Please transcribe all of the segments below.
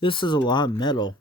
This is a lot of metal.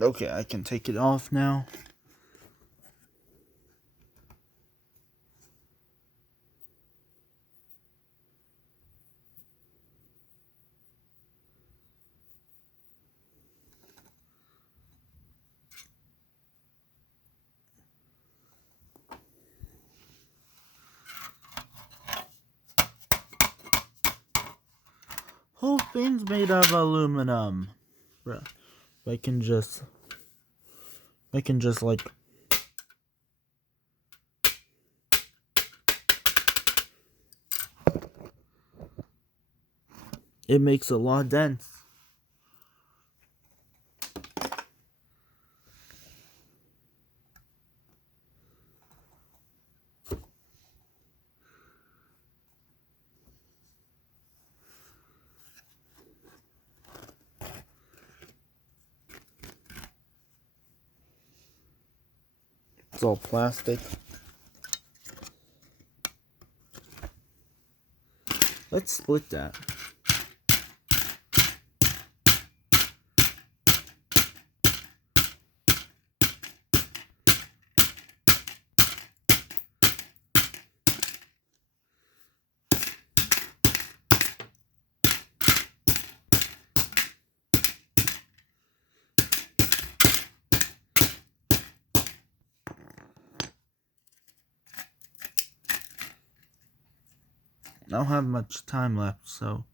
Okay, I can take it off now. Whole thing's made of aluminum. I can just like it makes a lot of dents. It's all plastic. Let's split that. I don't have much time left, so